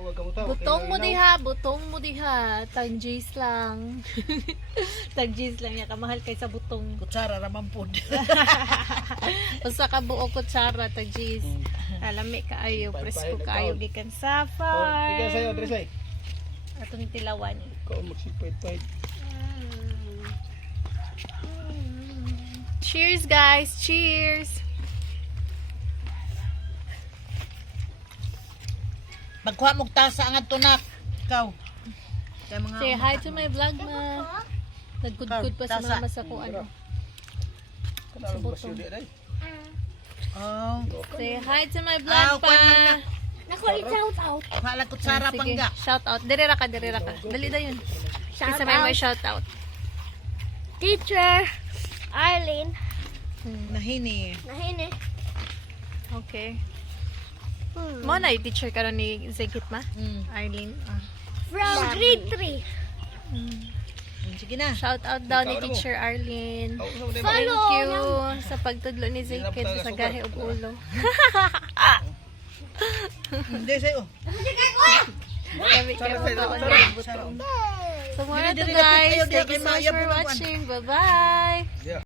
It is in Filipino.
Butong mo diha, butong mo diha. Tag-G's lang. Tag-G's lang niya, kamahal kay sa butong. Kutsara raman po. Usa ka buo kutsara, tag-G's. Alami kaayo, presko kaayo gikan sa farm. Ikaw sa'yo, Dres ay. Atong tilawan. Ikaw magsipait-pait. Cheers guys, cheers. Magkuha mong tasa ang tunak. Ikaw. Kaya mga Say hi to my vlog ma. Nagkudkud pa si mama sa kung ano. Kanalo ba siya di ay? Oh. Say hi to my vlog pa. Naku, i-shout out. Wala kutsara Sige, pangga. shout out. Dirira ka, dirira ka. Dali na yun. Shout Isa may out. shout out. Teacher Arlene. Nahini. Nahini. Okay. Mo na teacher ka ron ni Zegit ma? Arlene. From grade 3. Sige na. Shout out daw ni teacher Arlene. Thank Follow you sa pagtudlo ni Zegit sa gahi ug ulo. Hindi sa'yo. Sabi kayo ba ang butong. So muna to Dili, guys. dili, Thank you dili, so much dili, for dili, watching. Bye-bye.